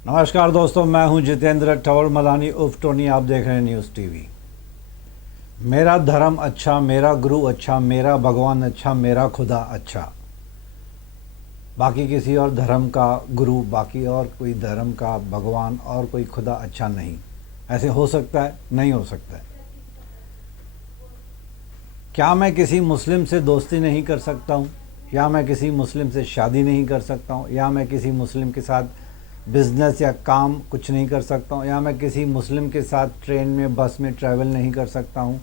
नमस्कार दोस्तों, मैं हूं जितेंद्र ठौर मलानी उर्फ टोनी। आप देख रहे हैं न्यूज़ टीवी। मेरा धर्म अच्छा, मेरा गुरु अच्छा, मेरा भगवान अच्छा, मेरा खुदा अच्छा। बाकी किसी और धर्म का गुरु, बाकी और कोई धर्म का भगवान और कोई खुदा अच्छा नहीं। ऐसे हो सकता है? नहीं हो सकता है। क्या मैं किसी मुस्लिम से दोस्ती नहीं कर सकता हूँ, या मैं किसी मुस्लिम से शादी नहीं कर सकता हूँ, या मैं किसी मुस्लिम के साथ बिज़नेस या काम कुछ नहीं कर सकता हूँ, या मैं किसी मुस्लिम के साथ ट्रेन में बस में ट्रैवल नहीं कर सकता हूँ?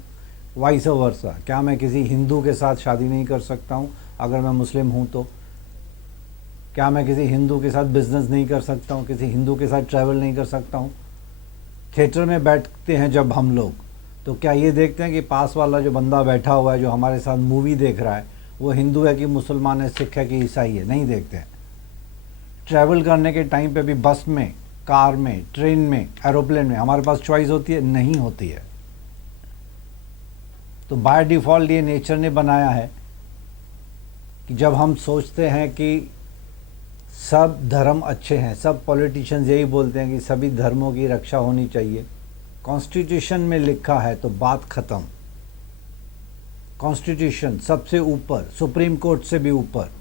वाइस वर्सा, क्या मैं किसी हिंदू के साथ शादी नहीं कर सकता हूँ अगर मैं मुस्लिम हूँ तो? क्या मैं किसी हिंदू के साथ बिज़नेस नहीं कर सकता हूँ, किसी हिंदू के साथ ट्रैवल नहीं कर सकता हूँ? थिएटर में बैठते हैं जब हम लोग, तो क्या ये देखते हैं कि पास वाला जो बंदा बैठा हुआ है, जो हमारे साथ मूवी देख रहा है, वो हिंदू है कि मुसलमान है, सिख है कि ईसाई है? नहीं देखते हैं। ट्रैवल करने के टाइम पे भी बस में, कार में, ट्रेन में, एरोप्लेन में हमारे पास चॉइस होती है? नहीं होती है। तो बाय डिफ़ॉल्ट ये नेचर ने बनाया है कि जब हम सोचते हैं कि सब धर्म अच्छे हैं, सब पॉलिटिशियंस यही बोलते हैं कि सभी धर्मों की रक्षा होनी चाहिए, कॉन्स्टिट्यूशन में लिखा है तो बात ख़त्म। कॉन्स्टिट्यूशन सबसे ऊपर, सुप्रीम कोर्ट से भी ऊपर,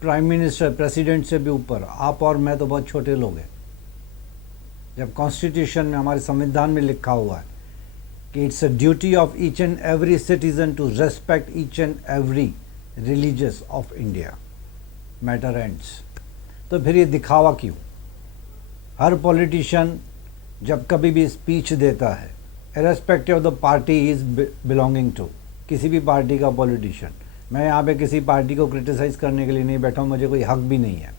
प्राइम मिनिस्टर, प्रेसिडेंट से भी ऊपर। आप और मैं तो बहुत छोटे लोग हैं। जब कॉन्स्टिट्यूशन में, हमारे संविधान में लिखा हुआ है कि it's a duty of each and every citizen to respect each and every religious of India, matter ends. तो फिर ये दिखावा क्यों? हर पॉलिटिशियन जब कभी भी स्पीच देता है, irrespective of the party is belonging to, किसी भी पार्टी का पॉलिटिशियन, मैं यहाँ पे किसी पार्टी को क्रिटिसाइज़ करने के लिए नहीं बैठा हूँ, मुझे कोई हक भी नहीं है।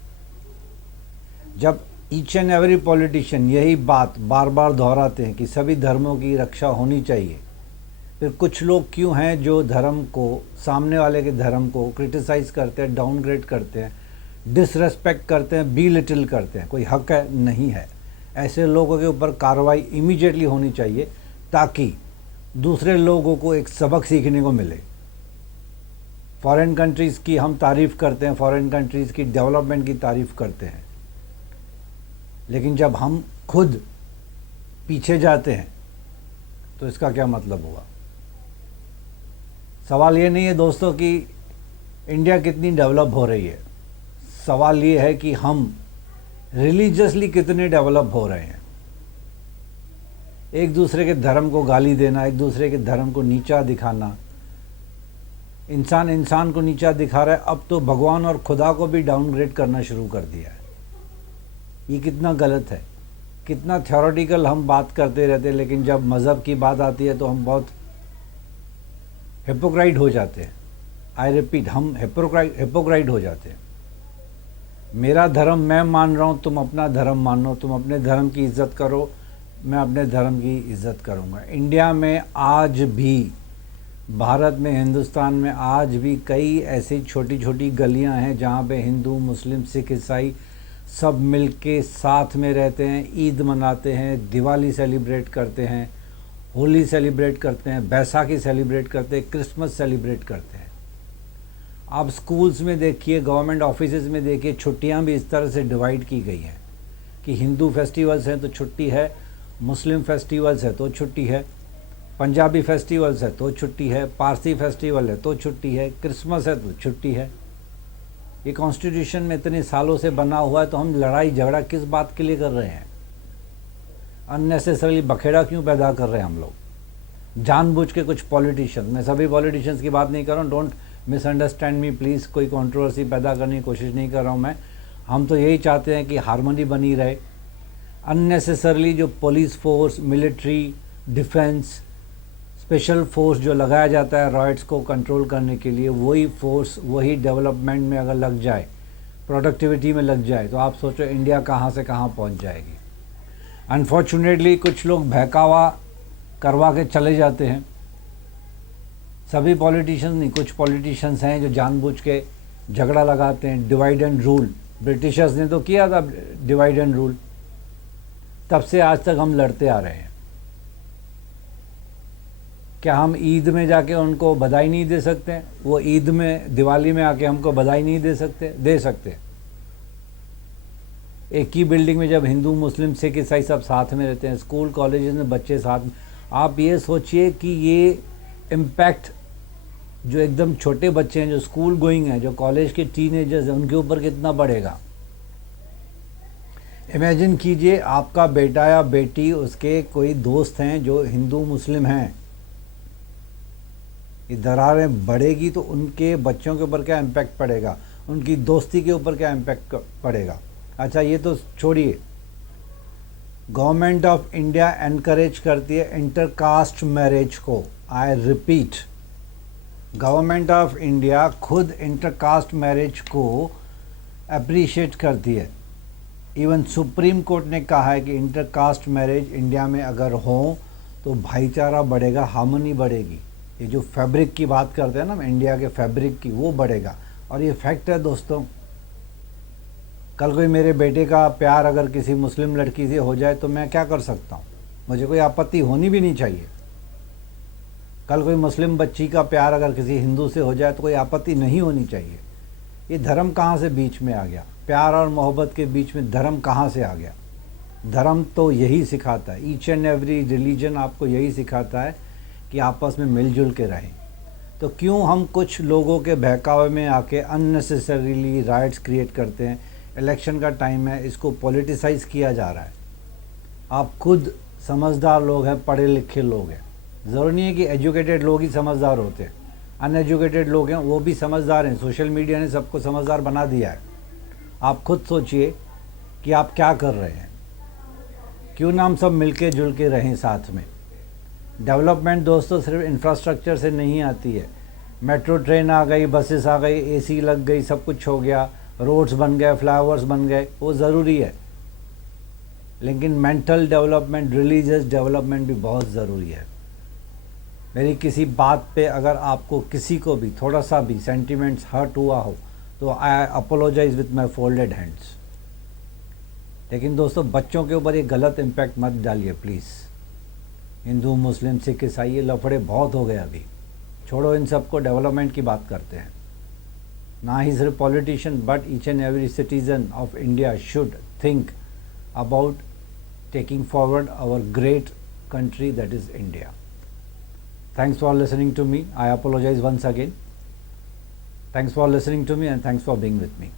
जब ईच एंड एवरी पॉलिटिशियन यही बात बार बार दोहराते हैं कि सभी धर्मों की रक्षा होनी चाहिए, फिर कुछ लोग क्यों हैं जो धर्म को, सामने वाले के धर्म को क्रिटिसाइज़ करते हैं, डाउनग्रेड करते हैं, डिसरेस्पेक्ट करते हैं, बिलिटिल करते हैं? कोई हक है? नहीं है। ऐसे लोगों के ऊपर कार्रवाई इमीडिएटली होनी चाहिए ताकि दूसरे लोगों को एक सबक सीखने को मिले। फॉरेन कंट्रीज़ की हम तारीफ़ करते हैं, फॉरेन कंट्रीज़ की डेवलपमेंट की तारीफ़ करते हैं, लेकिन जब हम खुद पीछे जाते हैं तो इसका क्या मतलब हुआ? सवाल ये नहीं है दोस्तों कि इंडिया कितनी डेवलप हो रही है, सवाल ये है कि हम रिलीजियसली कितने डेवलप हो रहे हैं। एक दूसरे के धर्म को गाली देना, एक दूसरे के धर्म को नीचा दिखाना, इंसान इंसान को नीचा दिखा रहा है। अब तो भगवान और खुदा को भी डाउनग्रेड करना शुरू कर दिया है। ये कितना गलत है। कितना थ्योरेटिकल हम बात करते रहते हैं, लेकिन जब मज़हब की बात आती है तो हम बहुत हिपोक्राइट हो जाते हैं। आई रिपीट, हम हिपोक्राइट हो जाते हैं। मेरा धर्म मैं मान रहा हूँ, तुम अपना धर्म मानो, तुम अपने धर्म की इज़्ज़त करो, मैं अपने धर्म की इज़्ज़त करूँगा। इंडिया में आज भी, भारत में, हिंदुस्तान में आज भी कई ऐसी छोटी छोटी गलियां हैं जहाँ पे हिंदू, मुस्लिम, सिख, ईसाई सब मिलके साथ में रहते हैं, ईद मनाते हैं, दिवाली सेलिब्रेट करते हैं, होली सेलिब्रेट करते हैं, बैसाखी सेलिब्रेट करते हैं, क्रिसमस सेलिब्रेट करते हैं। आप स्कूल्स में देखिए, गवर्नमेंट ऑफिसेज में देखिए, छुट्टियां भी इस तरह से डिवाइड की गई हैं कि हिंदू फेस्टिवल्स हैं तो छुट्टी है, मुस्लिम फेस्टिवल्स है तो छुट्टी है, पंजाबी फेस्टिवल्स है तो छुट्टी है, पारसी फेस्टिवल है तो छुट्टी है, क्रिसमस है तो छुट्टी है। ये कॉन्स्टिट्यूशन में इतने सालों से बना हुआ है, तो हम लड़ाई झगड़ा किस बात के लिए कर रहे हैं? अननेसेसरली बखेड़ा क्यों पैदा कर रहे हैं हम लोग? जानबूझ के कुछ पॉलिटिशियंस, मैं सभी पॉलिटिशियंस की बात नहीं कर रहा हूँ, डोंट मिसअंडरस्टैंड मी प्लीज़, कोई कंट्रोवर्सी पैदा करने की कोशिश नहीं कर रहा हूँ मैं। हम तो यही चाहते हैं कि हारमोनी बनी रहे। अननेसेसरली जो police force, military, defence, special force जो लगाया जाता है रॉयट्स को कंट्रोल करने के लिए, वही फोर्स वही डेवलपमेंट में अगर लग जाए, प्रोडक्टिविटी में लग जाए, तो आप सोचो इंडिया कहाँ से कहाँ पहुँच जाएगी। अनफॉर्चुनेटली कुछ लोग बहकावा करवा के चले जाते हैं। सभी पॉलिटिशियंस नहीं, कुछ पॉलिटिशियंस हैं जो जानबूझ के झगड़ा लगाते हैं। डिवाइड एंड रूल, ब्रिटिशर्स ने तो किया था डिवाइड एंड रूल, तब से आज तक हम लड़ते आ रहे हैं। क्या हम ईद में जाके उनको बधाई नहीं दे सकते? वो ईद में, दिवाली में आके हमको बधाई नहीं दे सकते? दे सकते। एक ही बिल्डिंग में जब हिंदू मुस्लिम सिख ईसाई सब साथ में रहते हैं, स्कूल कॉलेजेस में बच्चे साथ में, आप ये सोचिए कि ये इम्पैक्ट जो एकदम छोटे बच्चे हैं, जो स्कूल गोइंग हैं, जो कॉलेज के टीनेजर्स हैं, उनके ऊपर कितना बढ़ेगा। इमेजिन कीजिए आपका बेटा या बेटी, उसके कोई दोस्त हैं जो हिंदू मुस्लिम हैं, ये दरारें बढ़ेगी तो उनके बच्चों के ऊपर क्या इम्पैक्ट पड़ेगा, उनकी दोस्ती के ऊपर क्या इम्पैक्ट पड़ेगा। अच्छा ये तो छोड़िए, गवर्नमेंट ऑफ इंडिया एनकरेज करती है इंटरकास्ट मैरिज को। I repeat, government of India खुद इंटरकास्ट मैरिज को अप्रिशिएट करती है। इवन सुप्रीम कोर्ट ने कहा है कि इंटरकास्ट मैरिज इंडिया में अगर हो तो भाईचारा बढ़ेगा, हार्मनी बढ़ेगी। ये जो फैब्रिक की बात करते हैं ना, इंडिया के फैब्रिक की, वो बढ़ेगा। और ये फैक्ट है दोस्तों। कल कोई मेरे बेटे का प्यार अगर किसी मुस्लिम लड़की से हो जाए तो मैं क्या कर सकता हूँ, मुझे कोई आपत्ति होनी भी नहीं चाहिए। कल कोई मुस्लिम बच्ची का प्यार अगर किसी हिंदू से हो जाए तो कोई आपत्ति नहीं होनी चाहिए। ये धर्म कहाँ से बीच में आ गया? प्यार और मोहब्बत के बीच में धर्म कहाँ से आ गया? धर्म तो यही सिखाता है, ईच एंड एवरी रिलीजन आपको यही सिखाता है कि आपस में मिलजुल के रहें। तो क्यों हम कुछ लोगों के बहकावे में आके अननेसेसरीली राइट्स क्रिएट करते हैं? इलेक्शन का टाइम है, इसको पॉलिटिसाइज किया जा रहा है। आप खुद समझदार लोग हैं, पढ़े लिखे लोग हैं, ज़रूरी नहीं है कि एजुकेटेड लोग ही समझदार होते हैं। अनएजुकेटेड लोग हैं वो भी समझदार हैं। सोशल मीडिया ने सबको समझदार बना दिया है। आप खुद सोचिए कि आप क्या कर रहे हैं। क्यों ना हम सब मिलके जुल के रहें साथ में। डेवलपमेंट दोस्तों सिर्फ इंफ्रास्ट्रक्चर से नहीं आती है। मेट्रो ट्रेन आ गई, बसेस आ गई, एसी लग गई, सब कुछ हो गया, रोड्स बन गए, फ्लाईओवर्स बन गए, वो ज़रूरी है। लेकिन मेंटल डेवलपमेंट, रिलीजियस डेवलपमेंट भी बहुत ज़रूरी है। मेरी किसी बात पे अगर आपको किसी को भी थोड़ा सा भी सेंटिमेंट्स हर्ट हुआ हो तो I apologise with my folded hands. लेकिन दोस्तों बच्चों के ऊपर ये गलत इम्पैक्ट मत डालिए प्लीज़। हिंदू मुस्लिम सिख ईसाई ये लफड़े बहुत हो गए अभी, छोड़ो इन सबको, डेवलपमेंट की बात करते हैं। ना ही सिर्फ politician but each and every citizen of India should think about taking forward our great country that is India. Thanks for listening to me. I apologize once again. Thanks for listening to me and thanks for being with me.